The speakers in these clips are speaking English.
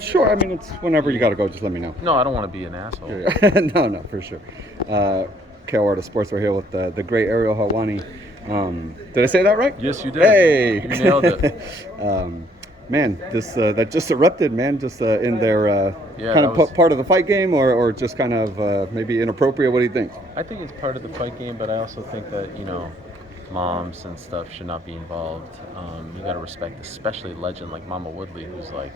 Sure. I mean, it's whenever you got to go, just let me know. No, I don't want to be an asshole. No, for sure. KO Art of Sports, we're here with the great ARIEL HELWANI. Did I say that right? Yes, you did. Hey! You nailed it. Man, this that just erupted, man, just in their kind of part of the fight game, or just kind of maybe inappropriate. What do you think? I think it's part of the fight game, but I also think that, moms and stuff should not be involved. You got to respect, especially a legend like Mama Woodley, who's like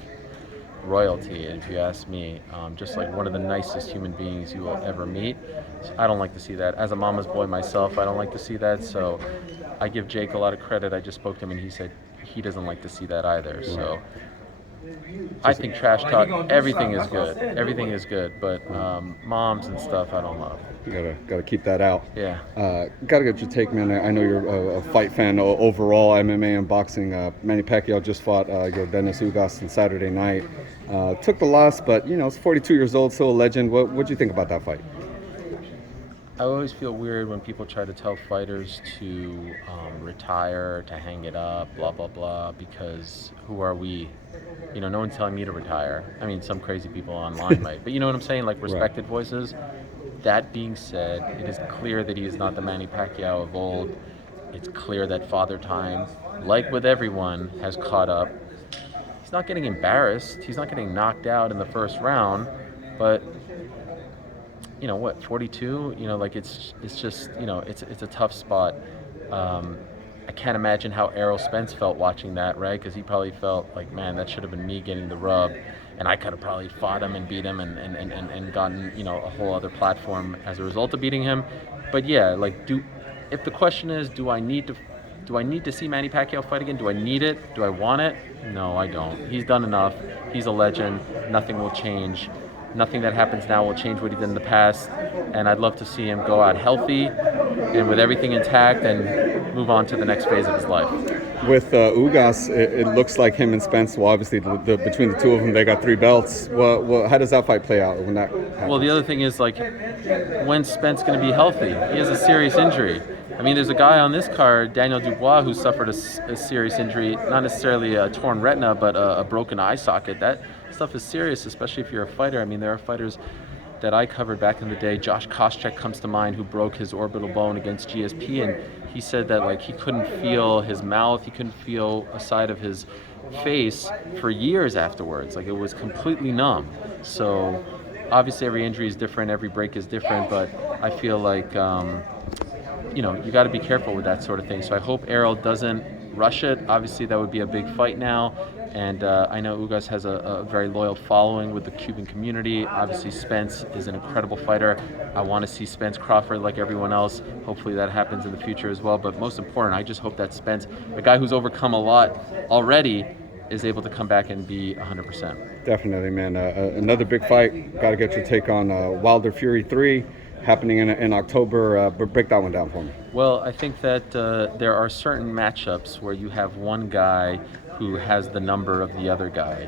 royalty, and if you ask me, just like one of the nicest human beings you will ever meet. So I don't like to see that. As a mama's boy myself, I don't like to see that. So I give Jake a lot of credit. I just spoke to him, and he said he doesn't like to see that either. So I think trash talk, everything is good. Everything is good, but moms and stuff, I don't love. You gotta keep that out. Yeah. Gotta get your take, man. I know you're a fight fan overall, MMA and boxing. Manny Pacquiao just fought Dennis Ugas on Saturday night. Took the loss, but it's 42 years old, still a legend. What'd you think about that fight? I always feel weird when people try to tell fighters to retire, to hang it up, blah, blah, blah, because who are we? No one's telling me to retire. I mean, some crazy people online might, but you know what I'm saying? Like respected voices. That being said, it is clear that he is not the Manny Pacquiao of old. It's clear that Father Time, like with everyone, has caught up. He's not getting embarrassed. He's not getting knocked out in the first round, but 42? It's just, it's a tough spot. I can't imagine how Errol Spence felt watching that, right? Because he probably felt like, man, that should have been me getting the rub, and I could have probably fought him and beat him and gotten, a whole other platform as a result of beating him. But yeah, if the question is, do I need to see Manny Pacquiao fight again? Do I need it? Do I want it? No, I don't. He's done enough. He's a legend. Nothing will change. Nothing that happens now will change what he did in the past, and I'd love to see him go out healthy and with everything intact and move on to the next phase of his life. With Ugas, it looks like him and Spence, well, obviously between the two of them, they got 3 belts. Well, how does that fight play out when that happens? Well, the other thing is, when's Spence going to be healthy? He has a serious injury. I mean, there's a guy on this card, Daniel Dubois, who suffered a serious injury, not necessarily a torn retina, but a broken eye socket. That stuff is serious, especially if you're a fighter. I mean, there are fighters that I covered back in the day. Josh Koscheck comes to mind, who broke his orbital bone against GSP, and he said that he couldn't feel his mouth, he couldn't feel a side of his face for years afterwards. It was completely numb. So obviously every injury is different, every break is different, but I feel like you got to be careful with that sort of thing. So I hope Errol doesn't rush it. Obviously that would be a big fight now. And I know Ugas has a very loyal following with the Cuban community. Obviously, Spence is an incredible fighter. I want to see Spence Crawford like everyone else. Hopefully that happens in the future as well. But most important, I just hope that Spence, a guy who's overcome a lot already, is able to come back and be 100%. Definitely, man. Another big fight. Got to get your take on Wilder Fury 3 happening in October. Break that one down for me. Well, I think that there are certain matchups where you have one guy who has the number of the other guy.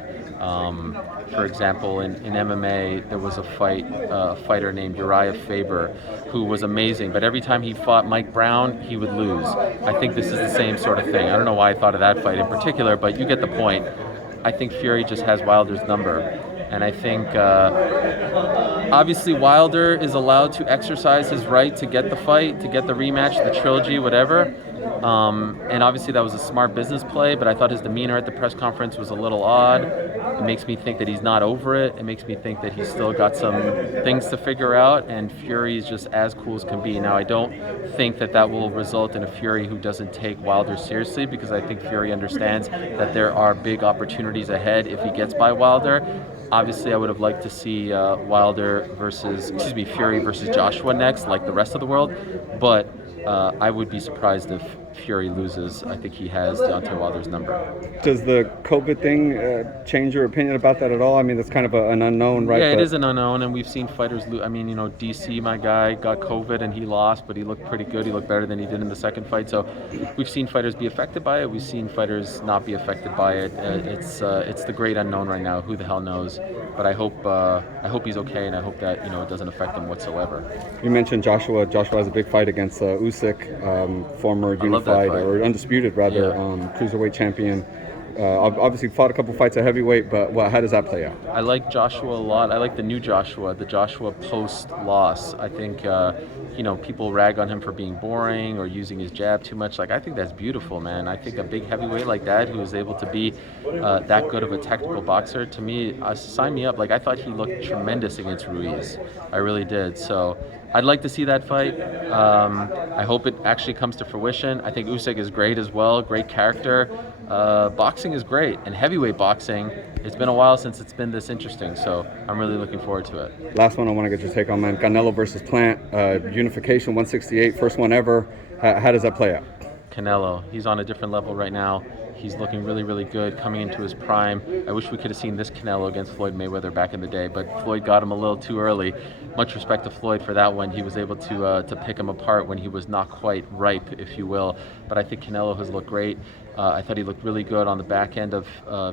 For example, in MMA, there was a fighter named Uriah Faber, who was amazing, but every time he fought Mike Brown, he would lose. I think this is the same sort of thing. I don't know why I thought of that fight in particular, but you get the point. I think Fury just has Wilder's number. And I think, obviously, Wilder is allowed to exercise his right to get the fight, to get the rematch, the trilogy, whatever. And obviously that was a smart business play, but I thought his demeanor at the press conference was a little odd. It makes me think that he's not over it. It makes me think that he's still got some things to figure out, and Fury is just as cool as can be. Now, I don't think that will result in a Fury who doesn't take Wilder seriously, because I think Fury understands that there are big opportunities ahead if he gets by Wilder. Obviously, I would have liked to see Fury versus Joshua next, like the rest of the world, but I would be surprised if Fury loses. I think he has Deontay Wilder's number. Does the COVID thing change your opinion about that at all? I mean, it's kind of an unknown, right? Yeah, it is an unknown, and we've seen fighters lose. I mean, DC, my guy, got COVID and he lost, but he looked pretty good. He looked better than he did in the second fight. So we've seen fighters be affected by it. We've seen fighters not be affected by it. It's the great unknown right now. Who the hell knows? But I hope he's okay, and I hope that it doesn't affect him whatsoever. You mentioned Joshua. Joshua has a big fight against Usyk, former unified or undisputed rather, cruiserweight champion. Obviously fought a couple fights at heavyweight, but how does that play out? I like Joshua a lot. I like the new Joshua, the Joshua post loss. I think people rag on him for being boring or using his jab too much. Like, I think that's beautiful, man. I think a big heavyweight like that who is able to be that good of a technical boxer, to me, sign me up. Like, I thought he looked tremendous against Ruiz. I really did. So I'd like to see that fight. I hope it actually comes to fruition. I think Usyk is great as well, great character. Boxing is great, and heavyweight boxing, it's been a while since it's been this interesting, so I'm really looking forward to it. Last one I want to get your take on, man. Canelo versus Plant, unification 168, first one ever. How does that play out? Canelo, he's on a different level right now. He's looking really, really good, coming into his prime. I wish we could have seen this Canelo against Floyd Mayweather back in the day, but Floyd got him a little too early. Much respect to Floyd for that one. He was able to pick him apart when he was not quite ripe, if you will. But I think Canelo has looked great. I thought he looked really good on the back end of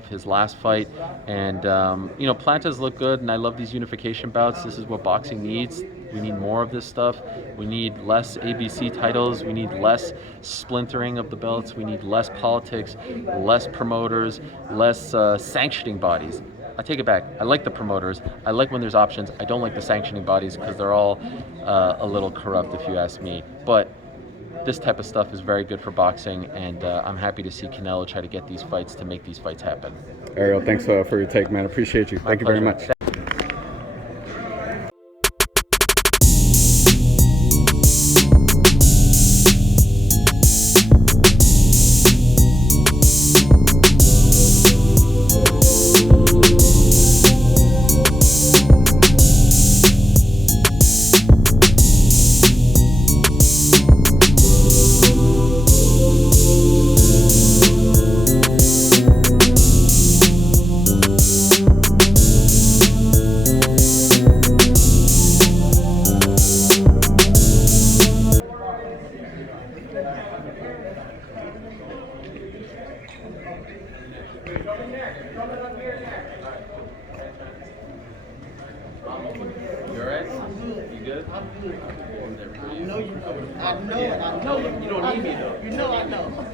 his last fight. And, Plant has looked good, and I love these unification bouts. This is what boxing needs. We need more of this stuff. We need less ABC titles. We need less splintering of the belts. We need less politics, less promoters, less sanctioning bodies. I take it back. I like the promoters. I like when there's options. I don't like the sanctioning bodies because they're all a little corrupt, if you ask me. But this type of stuff is very good for boxing, and I'm happy to see Canelo try to get these fights to make these fights happen. Ariel, thanks for your take, man. Appreciate you. Thank you very much. You alright? You good? I'm good. I I know you. I know it. I know it. You don't need me though. You know I know.